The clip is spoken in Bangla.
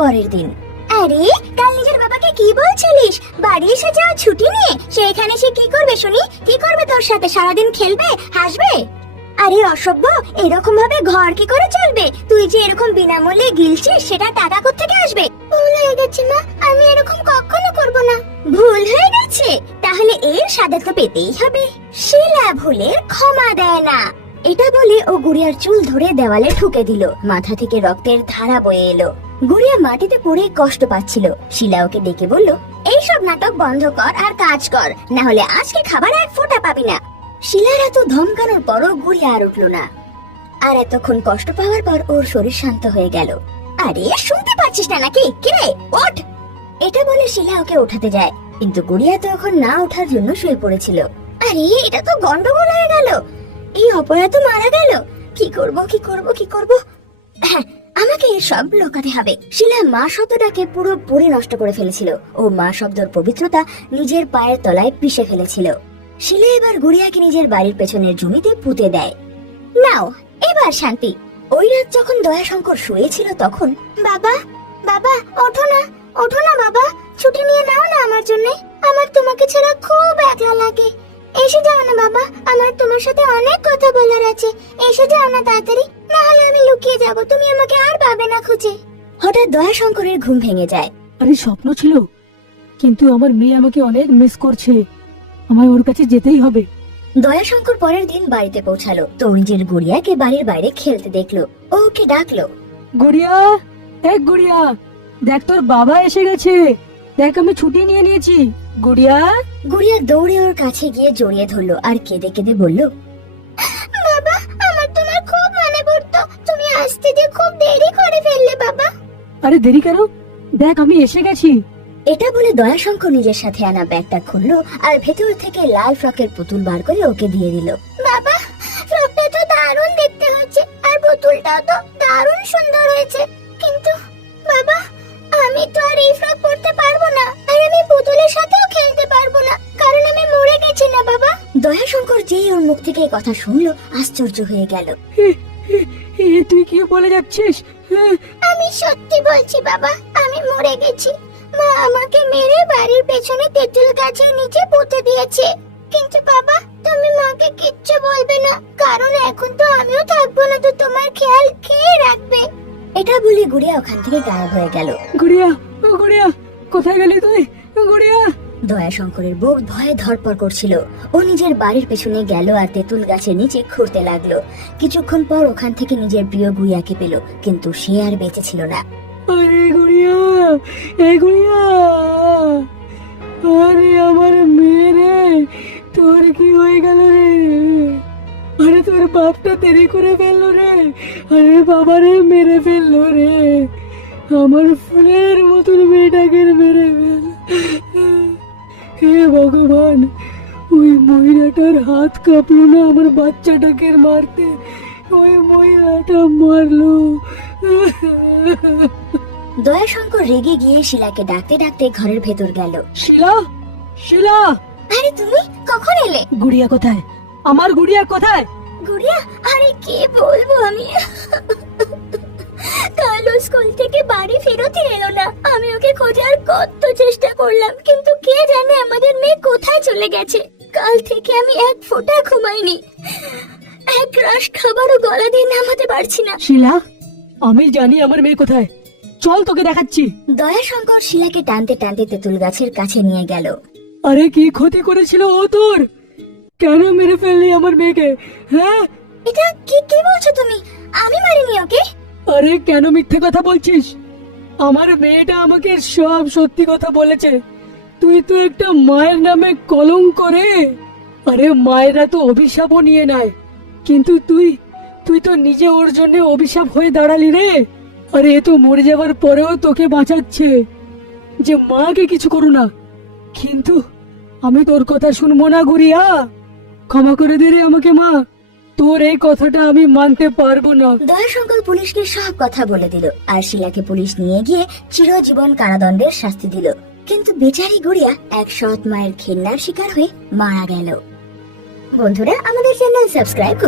পরের দিন। আরে কাল নিজের বাবাকে কি বলছিলিস? বাড়ি এসে যাও ছুটি নিয়ে, সেখানে সে কি করবে শুনি? কি করবে তোর সাথে? সারাদিন খেলবে, হাসবে? আরে অসভ্য, এরকম ভাবে ঘর কি করে চলবে? তুই যে এরকম বিনামূল্যে গিলছিস, সেটা টাকা কোত্থেকে আসবে? ভুল হয়ে গেছে মা, আমি এরকম কখনো করব না। ভুল হয়ে গেছে? তাহলে এর সাজা তো পেতেই হবে। শিলা ভুলের ক্ষমা দেয় না। এটা বলে ও গুড়িয়ার চুল ধরে দেওয়ালে ঠুকে দিল। মাথা থেকে রক্তের ধারা বয়ে এলো। গুড়িয়া মাটিতে পড়ে কষ্ট পাচ্ছিল। শিলা ওকে ডেকে বলল, এইসব নাটক বন্ধ কর আর কাজ কর, না হলে আজকে খাবার এক ফোঁটা পাবি না। শিলার এত ধমকানোর পরও গুড়িয়া আর উঠল না। আর এতক্ষণ কষ্ট পাওয়ার পর ওর শরীর শান্ত হয়ে গেল। আরে শুনতে পাচ্ছিস না নাকি? কিরে ওঠ! এটা বলে শিলা ওকে ওঠাতে যায়, কিন্তু গুড়িয়া তো এখন না ওঠার জন্য শুয়ে পড়েছিল। আরে এটা তো গন্ডগোল হয়ে গেল। এই অপরাধ তো মারা গেল। কি করব কি করব কি করব? হ্যাঁ, আমাকে সব লোকাতে হবে। শিলা মা শব্দটাকে পুরোপুরি নষ্ট করে ফেলেছিল। ও মা শব্দের পবিত্রতা নিজের পায়ের তলায় পিষে ফেলেছিল। শিলা এবার গুড়িয়াকে নিজের বাড়ির পেছনের জমিতে পুঁতে দেয়। নাও এবার শান্তি। ওই রাত যখন দয়াশঙ্কর শুয়েছিল তখন, বাবা বাবা ওঠো না, ওঠো না বাবা, ছুটি নিয়ে নাও না আমার জন্য। আমার তোমাকে ছাড়া খুব একলা লাগে। এসে যাও না বাবা, আমার তোমার সাথে অনেক কথা বলার আছে। এসে যাও না তাড়াতাড়ি, না হলে আমি লুকিয়ে যাব, তুমি আমাকে আর পাবে না খুঁজে। হঠাৎ দয়াশঙ্করের ঘুম ভেঙে যায়। আরে স্বপ্ন ছিল, কিন্তু আমার মেয়ে আমাকে অনেক মিস করছে, আমায় ওর কাছে যেতেই হবে। দয়াশঙ্কর পরের দিন বাড়িতে পৌঁছালো তো নিজের গুড়িয়াকে বাড়ির বাইরে খেলতে দেখলো। ও ওকে ডাকলো, গুড়িয়া, এক গুড়িয়া, দেখ তোর বাবা এসে গেছে, দেখ আমি ছুটি নিয়ে নিয়েছি। গুড়িয়া। গুড়িয়া দৌড়ে ওর কাছে গিয়ে জড়িয়ে ধরলো আর কেঁদে কেঁদে বলল, বাবা আমার তোমার খুব মনে পড়তো, তুমি আসতে যে খুব দেরি করে ফেললে বাবা। আরে দেরি কেন, দেখ আমি এসে গেছি। এটা বলে দয়াশঙ্কর নিজের সাথে আনা ব্যাগটা খুললো আর ভেতর থেকে লাল ফ্রকের পুতুল বার করে ওকে দিয়ে দিল। বাবা ফ্রকটা তো দারুণ দেখতে হচ্ছে, আর পুতুলটাও তো দারুণ সুন্দর হয়েছে, কিন্তু বাবা আমি তো আর এই ফ্রক পরতে পারবো না, আর আমি পুতুলের সাথেও খেলতে পারবো না, কারণ আমি মরে গেছি না বাবা। দয়াশঙ্কর যেই ওর মুখ থেকে এই কথা শুনলো, আশ্চর্য হয়ে গেল। তুই কি বলে যাচ্ছিস? আমি সত্যি বলছি বাবা, আমি মরে গেছি। মা আমাকে মেরে বাড়ির পেছনে তেঁতুল গাছের নিচে পুঁতে দিয়েছে। কিন্তু বাবা তুমি মাকে কিচ্ছু বলবে না, কারণ এখন তো আমিও থাকবো না, তো তোমার খেয়াল কে রাখবে? এটা বলে গুড়িয়া ওখান থেকে গায়েব হয়ে গেল। গুড়িয়া, ও গুড়িয়া, কোথায় গেলি তুই? গুড়িয়া। দয়াশঙ্করের বুক ভয়ে ধড়পড় করছিল। ও নিজের বাড়ির পেছনে গেল আর তেঁতুল গাছের নিচে খুঁড়তে লাগলো। কিছুক্ষণ পর ওখান থেকে নিজের প্রিয় গুড়িয়াকে পেল, কিন্তু সে আর বেঁচে ছিল না। আরে গুড়িয়া, এই গুড়িয়া, আরে আমার মেয়ে রে, তোর কি হয়ে গেল রে? আরে তোর বাপটা দেরি করে ফেললো রে, আরে বাবারে মেরে ফেললো রে, আমার ফুলের মতন মেয়েটাকে মেরে ফেল। হে ভগবান, ওই মহিলাটার হাত কাঁপলো না আমার বাচ্চাটাকে মারতে, ওই মহিলাটা মারলো। দয়াশঙ্কর রেগে গিয়ে শিলাকে ডাকতে ডাকতে ঘরের ভেতর গেল। শিলা, শিলা। আরে তুমি কখন এলে? গুড়িয়া কোথায়? আমার গুড়িয়া কোথায়? গুড়িয়া, আরে কি বলবো আমি, কালো স্কুল থেকে বাড়ি ফেরতই এলো না। আমি ওকে খোঁজার কত চেষ্টা করলাম, কিন্তু কে জানে আমাদের মেয়ে কোথায় চলে গেছে। কাল থেকে আমি এক ফোঁটা ঘুমাইনি, এক রাশ খাবারও গলা দিয়ে নামাতে পারছি না। শিলা, আমি জানি আমার মেয়ে কোথায়, চল তোকে দেখাচ্ছি। দয়াশঙ্কর শিলাকে টানতে টানতে তেঁতুল গাছের কাছে নিয়ে গেল। আরে কি ক্ষতি করেছিল ও তোর? কেন মেরে ফেললি আমার মেয়েকে? হ্যাঁ, এটা কি কি বলছো তুমি? আমি মারিনি ওকে। আরে কেন মিথ্যে কথা বলছিস? আমার মেয়েটা আমাকে সব সত্যি কথা বলেছে। তুই তো একটা মায়ের নামে কলঙ্ক রে। আরে মায়েরা তো অভিশাপও নিয়ে নেয়, কিন্তু তুই তো নিজে ওর জন্য অভিশাপ হয়ে দাঁড়ালি রে। আরে এ তো মরে যাবার পরেও তোকে বাঁচাচ্ছে যে মাকে কিছু করো না, কিন্তু আমি তোর কথা শুনবো না গুড়িয়া। ক্ষমা করে দে রে আমাকে মা, তোর এই কথাটা আমি মানতে পারবো না। দয়াশঙ্কর পুলিশকে সব কথা বলে দিল আর শিলাকে পুলিশ নিয়ে গিয়ে চিরজীবন কারাদণ্ডের শাস্তি দিল। কিন্তু বেচারি গুড়িয়া এক সৎ মায়ের ঘেন্নার শিকার হয়ে মারা গেল। বন্ধুরা আমাদের চ্যানেল সাবস্ক্রাইব করুন।